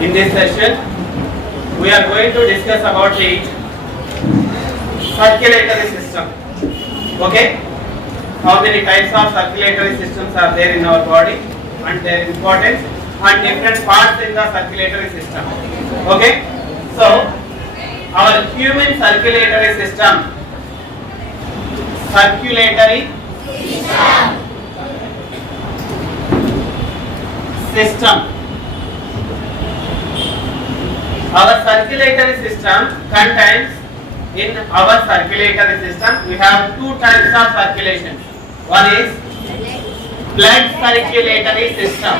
In this session, we are going to discuss about the circulatory system. Okay? How many types of circulatory systems are there in our body and their importance and different parts in the circulatory system. Okay? So, our human circulatory system. Circulatory system. Our circulatory system contains, in our circulatory system, we have two types of circulation. One is blood circulatory system.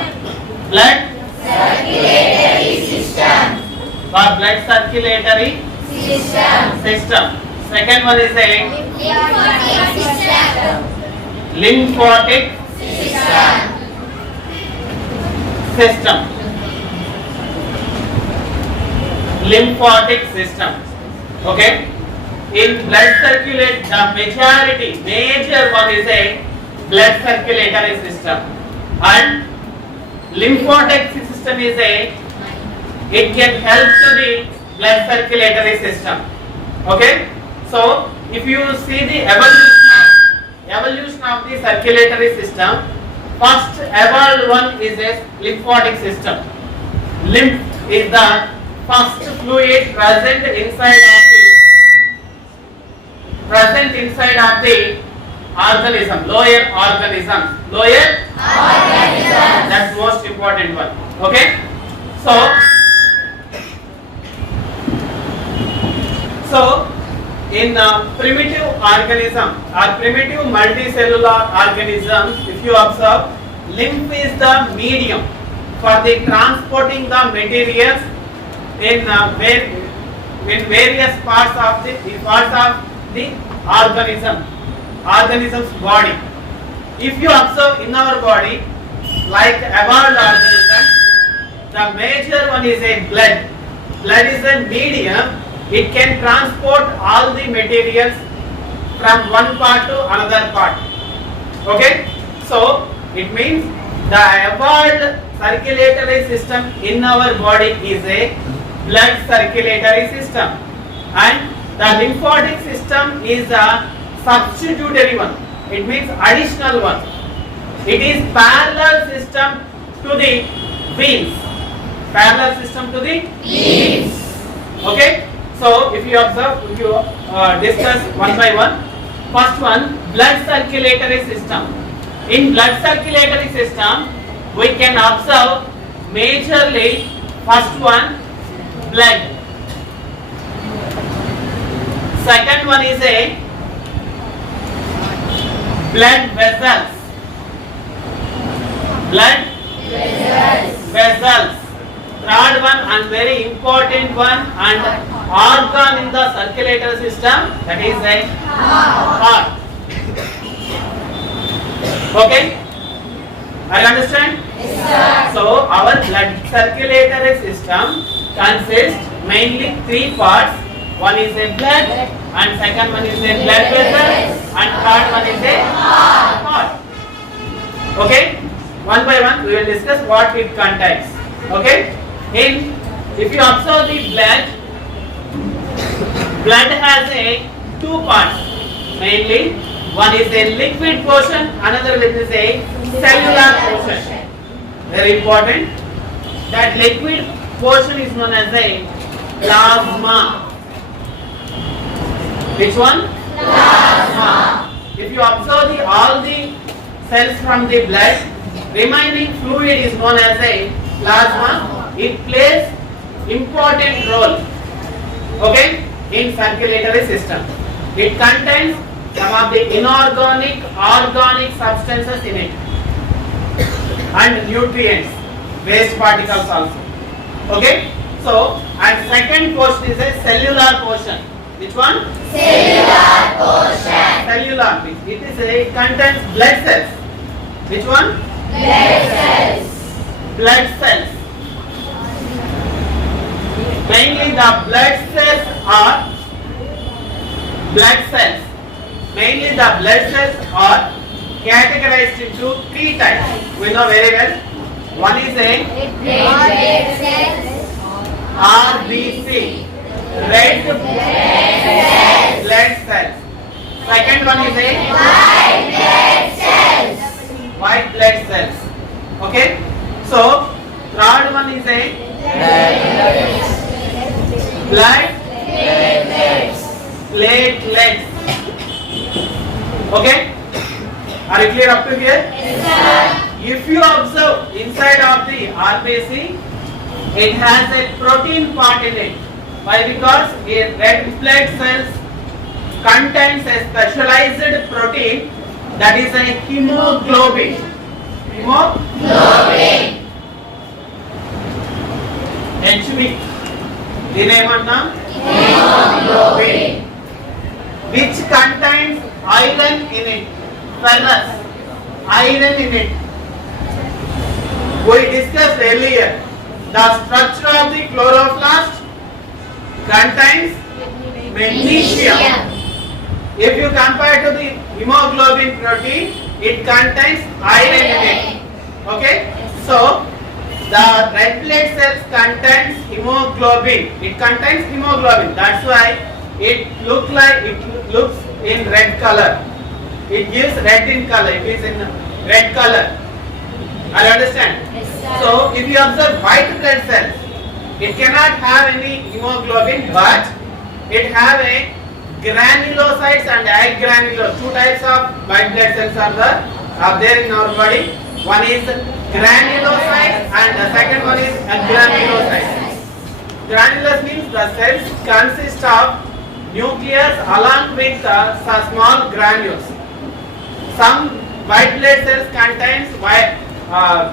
Blood Circulatory system. or blood circulatory system. Second one is a Lymphatic lymphatic system. System. system. Lymphatic system. Okay? In blood circulate, the major one is a blood circulatory system, and lymphatic system is it can help to the blood circulatory system. Okay? So, if you see the evolution of the circulatory system, first evolved one is a lymphatic system. Lymph is the first fluid present inside of the organism, lower organisms. That's most important one. Okay? So in primitive organism or primitive multicellular organisms, if you observe, lymph is the medium for the transporting the materials in various parts of the organism's body. If you observe in our body, like evolved organisms, the major one is a blood. Blood is a medium. It can transport all the materials from one part to another part. Okay? So, it means the evolved circulatory system in our body is a blood circulatory system, and the lymphatic system is a substitutory one. It means additional one. It is parallel system to the veins. Parallel system to the veins. Okay? So, if you observe, if you discuss one by one. First one, blood circulatory system. In blood circulatory system, we can observe majorly first one, blood. Second one is a blood vessels. Blood vessels. Third one and very important one and organ in the circulatory system, that is a heart. Okay? Are you understand? Yes, sir. So our blood circulatory system consists mainly three parts. One is a blood, and second one is a blood vessel, and third one is a heart. Okay? One by one we will discuss what it contains. Okay? If you observe the blood has a two parts. Mainly, one is a liquid portion, another is a cellular portion. Very important. That liquid portion is known as a plasma. Which one? Plasma. If you observe all the cells from the blood, remaining fluid is known as a plasma. It plays important role, okay, in circulatory system. It contains some of the inorganic, organic substances in it, and nutrients, waste particles also. Okay, so and second portion is a cellular portion. Which one? Cellular portion. Cellular. It contains blood cells. Which one? Blood cells. Blood cells. Mainly the blood cells are Mainly the blood cells are categorized into three types. We know very well. One is a red blood cells. RBC, red blood cells. Second one is a white blood cells. Okay, so third one is a blood platelets. Okay, are you clear up to here? Yes, sir. If you observe inside of the RBC, it has a protein part in it. Why? Because a red blood cells contains a specialized protein that is a hemoglobin. Globin. HB. The name of now? Hemoglobin. Which contains iron in it. Ferrous. Iron in it. We discussed earlier. The structure of the chloroplast contains magnesium. If you compare to the hemoglobin protein, it contains iron in it. Okay? So, the red blood cells contains hemoglobin. It contains hemoglobin. That's why it looks in red color. It gives red in color. It is in red color. I understand. Yes, sir. So, if you observe white blood cells, it cannot have any hemoglobin, but it have a granulocytes and agranulocytes. Two types of white blood cells are there in our body. One is granulocytes and the second one is agranulocytes. Granulous means the cells consist of nucleus along with small granules. Some white blood cells contains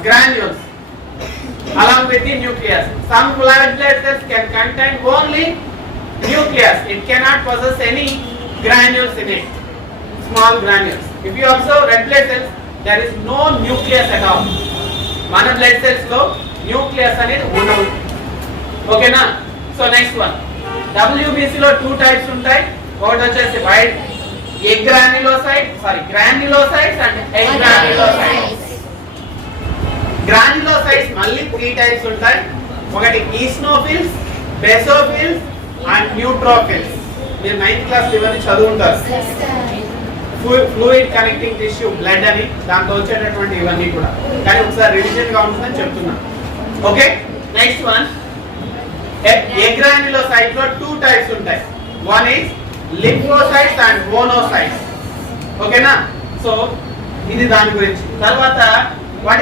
granules along with the nucleus. Some white blood cells can contain only nucleus. It cannot possess any granules in it. Small granules. If you observe red blood cells, there is no nucleus at all. మన blood cells లో nucleus అనేది ఉండదు. ఓకేనా? So next one. WBC లో two types ఉంటాయి. ఒకటి వచ్చేసి white granulocytes and agranulocytes. Granulocytes మళ్ళీ త్రీ టైప్స్ ఉంటాయి. ఒకటి ఈస్నోఫిల్స్, బేసోఫిల్స్ అండ్ న్యూట్రోఫిల్స్. మీరు 9th క్లాస్ ఇవన్నీ చదువుంటారు. ఫ్లూయిడ్ కనెక్టింగ్ టిష్యూ బ్లడ్ అని దాంట్లో వచ్చేటటువంటి ఇవన్నీ కూడా. కానీ ఒకసారి రివిజన్ గా ఉంటుందని చెప్తున్నా. Okay, next one. ఎగ్రాన్యులోసైట్ లో టూ టైప్స్ ఉంటాయి. One is lymphocytes and monocytes. ఓకేనా? సో ఇది దాని గురించి. తర్వాత what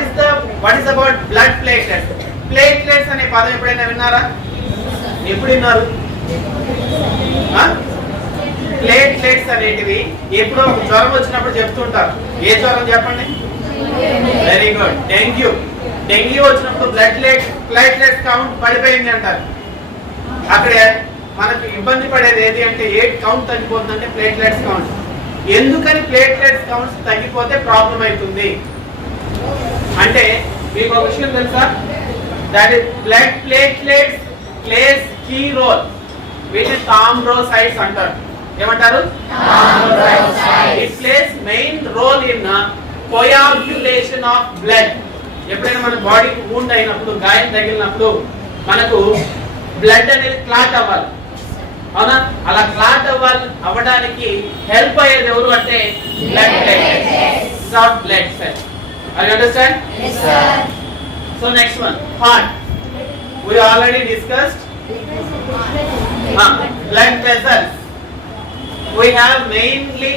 is about blood platelets. Platelets అనే పదం ఎప్పుడైనా విన్నారా? ఎప్పుడు విన్నారు? ప్లేట్లెట్స్ అనేటివి ఎప్పుడో జ్వరం వచ్చినప్పుడు చెప్తుంటారు. ఏ జ్వరం చెప్పండి? వెరీ గుడ్, డెంగ్యూ వచ్చినప్పుడు ప్లేట్లెట్స్ కౌంట్ పడిపోయింది అంటారు. అక్కడ మనకు ఇబ్బంది పడేది ఏది అంటే ఏ కౌంట్ తగ్గిపోతుందంటే ప్లేట్లెట్స్ కౌంట్. ఎందుకని ప్లేట్లెట్స్ కౌంట్స్ తగ్గిపోతే ప్రాబ్లం అవుతుంది అంటే మీకు ఒక విషయం తెలుసా? That is blood platelets plays key role. వీటిని థ్రోంబోసైట్స్ అంటారు. ఏమంటారు? It plays main role in coagulation of blood. ఎప్పుడైనా మన బాడీకి వూండ్ అయినప్పుడు, గాయం తగిలినప్పుడు మనకు బ్లడ్ అనేది క్లాట్ అవ్వాలి. అవునా? అలా క్లాట్ అవ్వడానికి హెల్ప్ అయ్యేది ఎవరు అంటే blood platelets, not blood cells. Are you understand? Yes, sir. So next one, heart. We already discussed blood vessels. We have mainly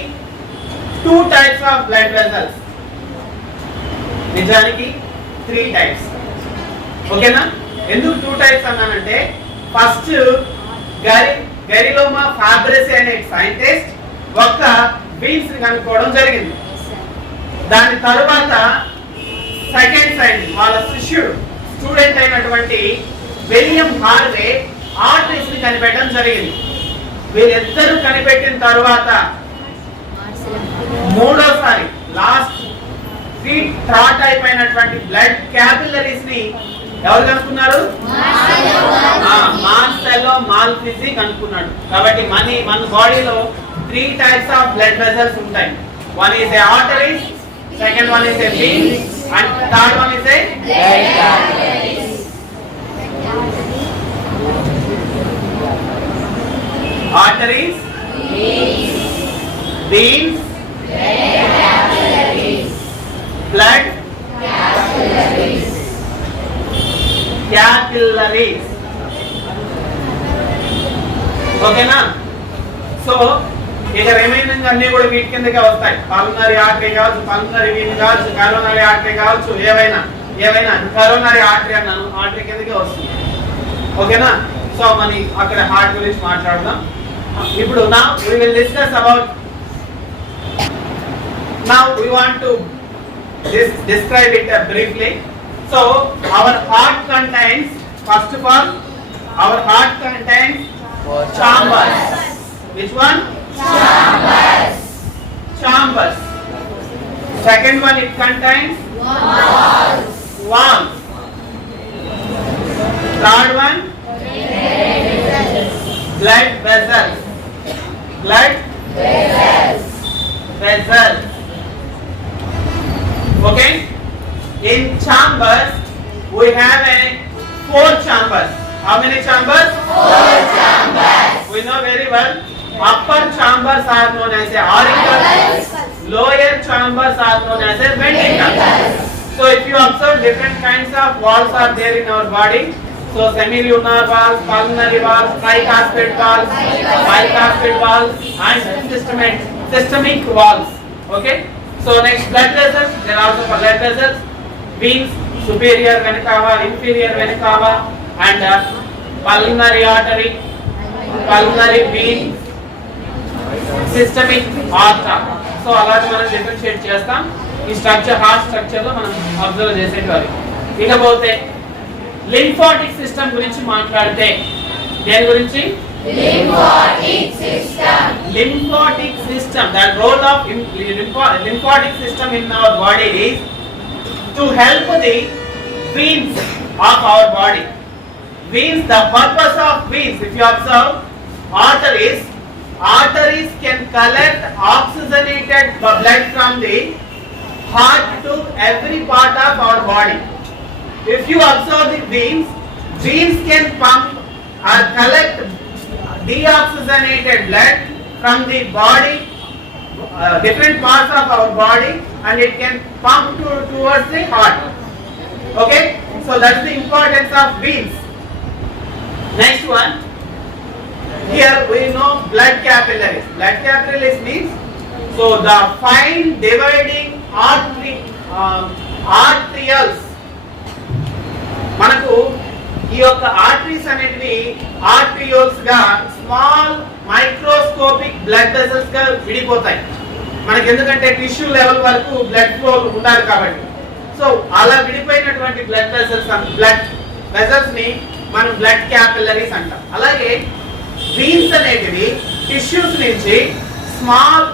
two types of blood vessels. నిజానికి 3 types. ఓకేనా? ఎందుకు 2 types అన్నానంటే ఫస్ట్ గరిలోమా ఫాబ్రెసి అనే సైంటిస్ట్ ఒక్క బీన్స్ ని కనుక్కోవడం జరిగింది. దాని తర్వాత సెకండ్ సైంటిస్ట్ వాళ్ళ శిష్యుడు స్టూడెంట్ అయినటువంటి విలియం హార్వే ఆర్టరీస్ ని కనిపెట్టడం జరిగింది. వీరిద్దరూ కనిపెట్టిన తర్వాత మూడోసారి లాస్ట్ థర్డ్ టైప్ అయినటువంటి బ్లడ్ క్యాపిలరీస్ ని ఎవరు కనుక్కున్నారు? మార్సెలో మాల్పిసి కనుక్కున్నాడు. కాబట్టి మన బాడీలో 3 types of blood vessels ఉంటాయి. One is a arteries, second one is a veins, and third one is a blood capillaries. arteries, veins, blood, capillaries. ఓకేనా? సో ఇక రిమైనింగ్ అన్ని కూడా వీటి కిందకే వస్తాయి. పల్మనరీ ఆర్టరీ కావచ్చు, పల్మనరీ వీన్ కావచ్చు, కరోనరీ ఆర్టరీ కావచ్చు, ఏవైనా కరోనరీ ఆర్టరీ అన్నాను, ఆర్టరీ కిందకే వస్తుంది. ఓకేనా? సో మరి అక్కడ హార్ట్ గురించి మాట్లాడదాం. ఇప్పుడు now we will discuss about, now we want to describe it briefly. So our heart contains, first of all, our heart contains chambers. Which one? Chambers. Second one, it contains walls. Third one, blood vessels. Okay? In chambers, we have 4 chambers. How many chambers? 4 chambers. We know very well. Upper chambers are known as auricles. Lower chambers are known as ventricles. So if you observe, different kinds of walls are there in our body. So semilunar valves, pulmonary valves, tricuspid valves, bicuspid valves, and systemic valves. Okay? So next, blood vessels. There are also blood vessels. Veins, superior vena cava, inferior vena cava, and pulmonary artery, pulmonary vein, systemic aorta. So అలాగే మనం డిఫరెన్షియేట్ చేస్తాం. ఈ structure, heart structure లో మనం అబ్జర్వ్ చేసేటవి. ఇకపోతే lymphatic system గురించి మాట్లాడితే, దేని గురించి? Lymphatic system. The role of lymphatic system in our body is to help the veins of our body. Veins, the purpose of veins, if you observe, arteries can collect oxygenated blood from the heart to every part of our body. If you observe the veins can pump or collect deoxygenated blood from the body, different parts of our body, and it can pump towards the heart. Okay? So that's the importance of veins. Next one, here we know blood capillaries. Blood capillaries means, so the fine dividing arterioles. మనకు ఈ యొక్క ఆర్టరీస్ అనేటివి ఆర్టియోల్స్ గా small microscopic blood vessels గా విడిపోతాయి. మనకి ఎందుకంటే టిష్యూ లెవెల్ వరకు బ్లడ్ ఫ్లో ఉండాలి కాబట్టి. సో అలా విడిపోయినటువంటి బ్లడ్ వెసల్స్ ని మనం బ్లడ్ క్యాపిల్లరీస్ అంటాం. అలాగే వీన్స్ అనేటివి టిష్యూస్ నుంచి స్మాల్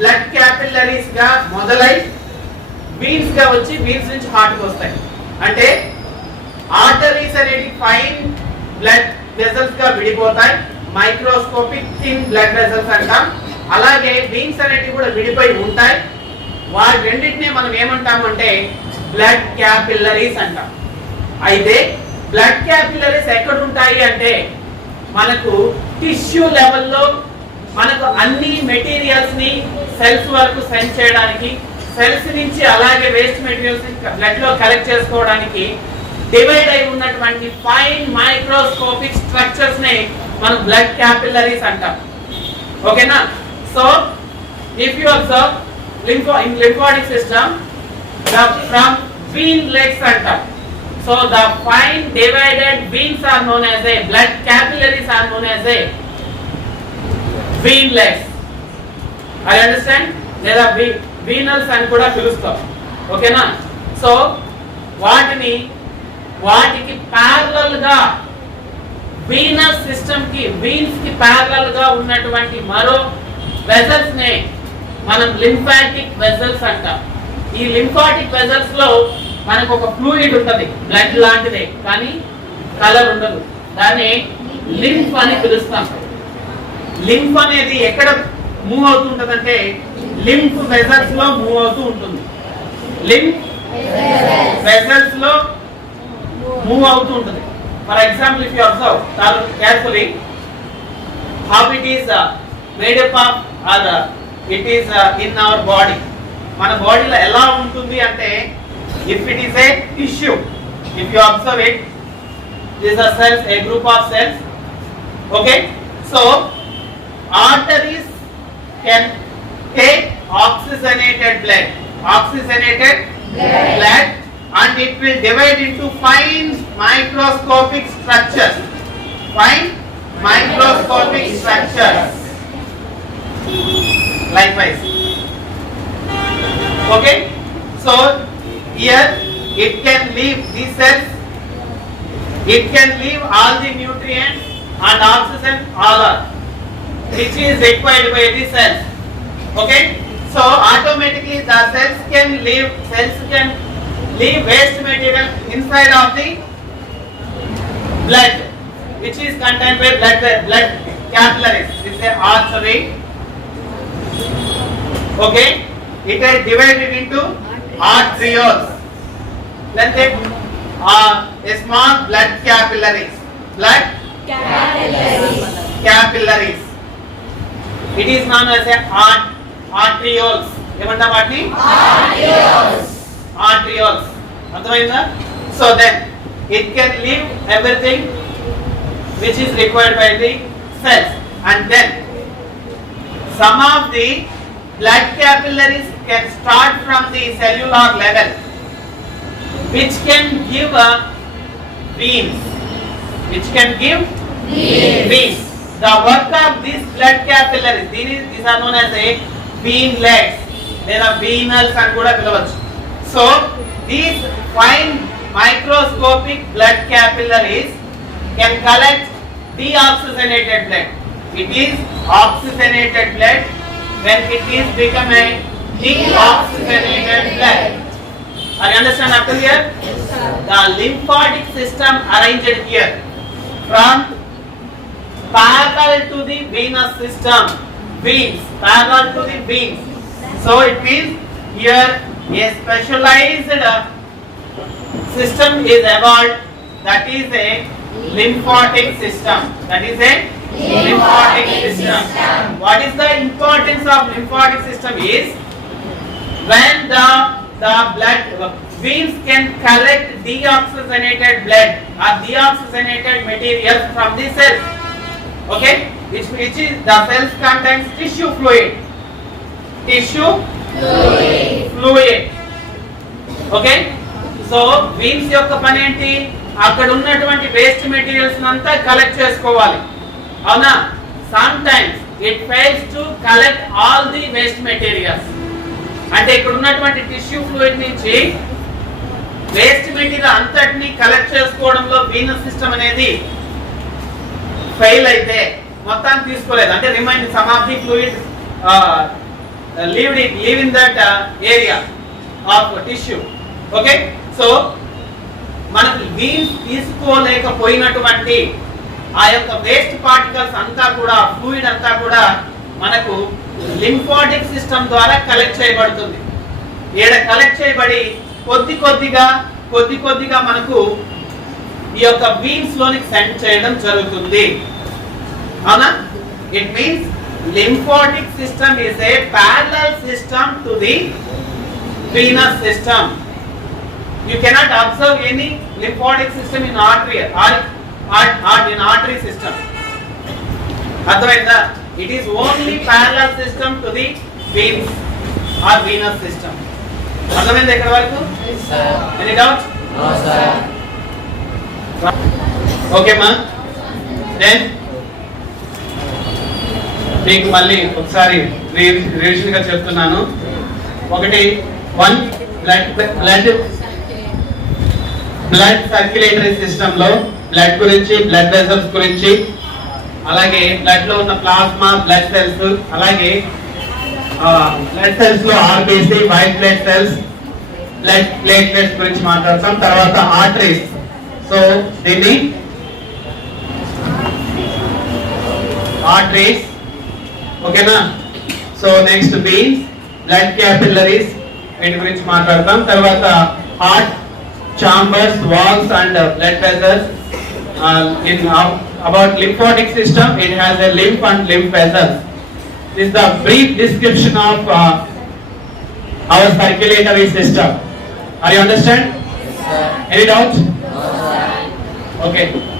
బ్లడ్ క్యాపిల్లరీస్ గా మొదలై వీన్స్ గా వచ్చి వీన్స్ నుంచి హార్ట్ కి వస్తాయి. అంటే ఆర్టరీస్ అనేవి ఫైన్ బ్లడ్ వెసల్స్ గా విడిపోతాయి, మైక్రోస్కోపిక్ థిన్ బ్లడ్ వెసల్స్ అంటాం. అలాగే వీన్స్ అనేవి కూడా విడిపోయి ఉంటాయి. వాటి రెండింటినీ మనం ఏమంటామంటే బ్లడ్ క్యాపిల్లరీస్ అంటాం. అయితే బ్లడ్ క్యాపిల్లరీస్ ఎక్కడ ఉంటాయి అంటే మనకు టిష్యూ లెవెల్లో మనకు అన్ని మెటీరియల్స్ ని సెల్స్ వరకు సెండ్ చేయడానికి, సెల్స్ నుంచి అలాగే వేస్ట్ మెటీరియల్స్ బ్లడ్ లో కలెక్ట్ చేసుకోవడానికి డివైడ్ అయి ఉన్నటువంటి ఫైన్ మైక్రోస్కోపిక్ స్ట్రక్చర్స్ ని మనం బ్లడ్ క్యాపిల్లరీస్ అంటాం. ఓకేనా? So if you observe lymphatic system, from vein legs అంటాం. So the fine divided veins are known as a blood capillaries are known as a vein legs. I understand? లేదా venals అని కూడా పిలుస్తాం. ఓకేనా? సో వాటికి ప్యారలల్ గా వీనస్ సిస్టమ్ కి, వీన్స్ కి ప్యారలల్ గా ఉన్నటువంటి మరో వెసల్స్ నే మనం లింఫాటిక్ వెసల్స్ అంటాం. ఈ లింఫాటిక్ వెసల్స్ లో మనకు ఒక ఫ్లూయిడ్ ఉంటది, బ్లడ్ లాంటిదే, కానీ కలర్ ఉండదు. దాన్ని లింఫ్ అని పిలుస్తాం. లింఫ్ అనేది ఎక్కడ మూవ్ అవుతుంటదంటే లింఫ్ వెసల్స్ లో మూవ్ అవుతూ ఉంటుంది. లింఫ్ వెసల్స్ లో మూవ్ అవుతూ ఉంటుంది. For example, if you observe carefully, how it is made up of or it is in our body. మన బాడీలో ఎలా ఉంటుంది అంటే, if it is a tissue, if you observe it, these are cells, a group of cells. Okay, so arteries can take oxygenated blood and it will divide into fine microscopic structures. Likewise. Okay, so here it can leave these cells, it can leave all the nutrients and oxygen which is required by the cells. Okay, so automatically the cells can leave waste material inside of the blood, which is contained by blood capillaries. This is an artery. Okay, it is divided into arterioles. Let's take a small blood capillaries. It is known as a arterioles. ఏమంటా వాటిని? Arterioles. అర్థమైందా? So then it can leave everything which is required by the cells, and then some of the blood capillaries can start from the cellular level, which can give veins. The work of these blood capillaries, these are known as a venlets. There are venals and kuda pilavachu. So these fine microscopic blood capillaries can collect deoxygenated blood. It is oxygenated blood when it is become a deoxygenated blood. Are you understand up to here? The lymphatic system arranged here from parallel to the venous system, parallel to the veins. So it means here a specialized system is evolved, that is a lymphatic system. What is the importance of lymphatic system is when the blood veins can collect deoxygenated blood or deoxygenated material from the cells. Okay, which is the cells contains tissue fluid. Okay, so veins యొక్క పని ఏంటి? అక్కడ ఉన్నటువంటి waste materials అంతా కలెక్ట్ చేసుకోవాలి. అవునా? sometimes it fails to collect all the waste materials. అంటే ఇక్కడ ఉన్నటువంటి టిష్యూ ఫ్లూయిడ్ నుంచి వేస్ట్ మెటీరియల్ అంతటిని కలెక్ట్ చేసుకోవడంలో వీనస్ సిస్టమ్ అనేది ఫెయిల్ అయితే మొత్తాన్ని తీసుకోలేదు, అంటే remain some of the fluid live in that area of tissue. Okay, so మనకి వీన్స్ తీసుకోలేకపోయినటువంటి ఆ యొక్క వేస్ట్ పార్టికల్స్ అంతా కూడా, ఫ్లూయిడ్ అంతా కూడా మనకు లింఫాటిక్ సిస్టమ్ ద్వారా కలెక్ట్ చేయబడుతుంది. ఏడ కలెక్ట్ చేయబడి కొద్ది కొద్దిగా మనకు ఈ యొక్క వీన్స్ లోనికి సెండ్ చేయడం జరుగుతుంది. అవునా? It means lymphatic system is a parallel system to the venous system. You cannot observe any lymphatic system in artery or in artery system. Otherwise, it is only parallel system to the veins or venous system. అర్థమైంది ఎక్కడ వరకు? Any doubt? No sir. Okay ma. Then మీకు మళ్ళీ ఒకసారి రివిజన్ గా చెప్తున్నాను. ఒకటి blood circulatory system లో బ్లడ్ గురించి, బ్లడ్ వెసల్స్ గురించి, అలాగే బ్లడ్ లో ఉన్న ప్లాస్మా, బ్లడ్ సెల్స్, అలాగే బ్లడ్ సెల్స్ లో RBC, white blood cells, blood platelets గురించి మాట్లాడతాం. తర్వాత ఆర్టరీస్. సో దీన్ని ఆర్టరీస్, ఓకేనా? So next veins, blood capillaries, వీటి గురించి మాట్లాడతాం. తర్వాత heart chambers, walls and blood vessels, about lymphatic system, it has a lymph and lymph vessels. This is the brief description of our circulatory system. Are you understand? Yes, sir. Any doubts? No, sir. Okay.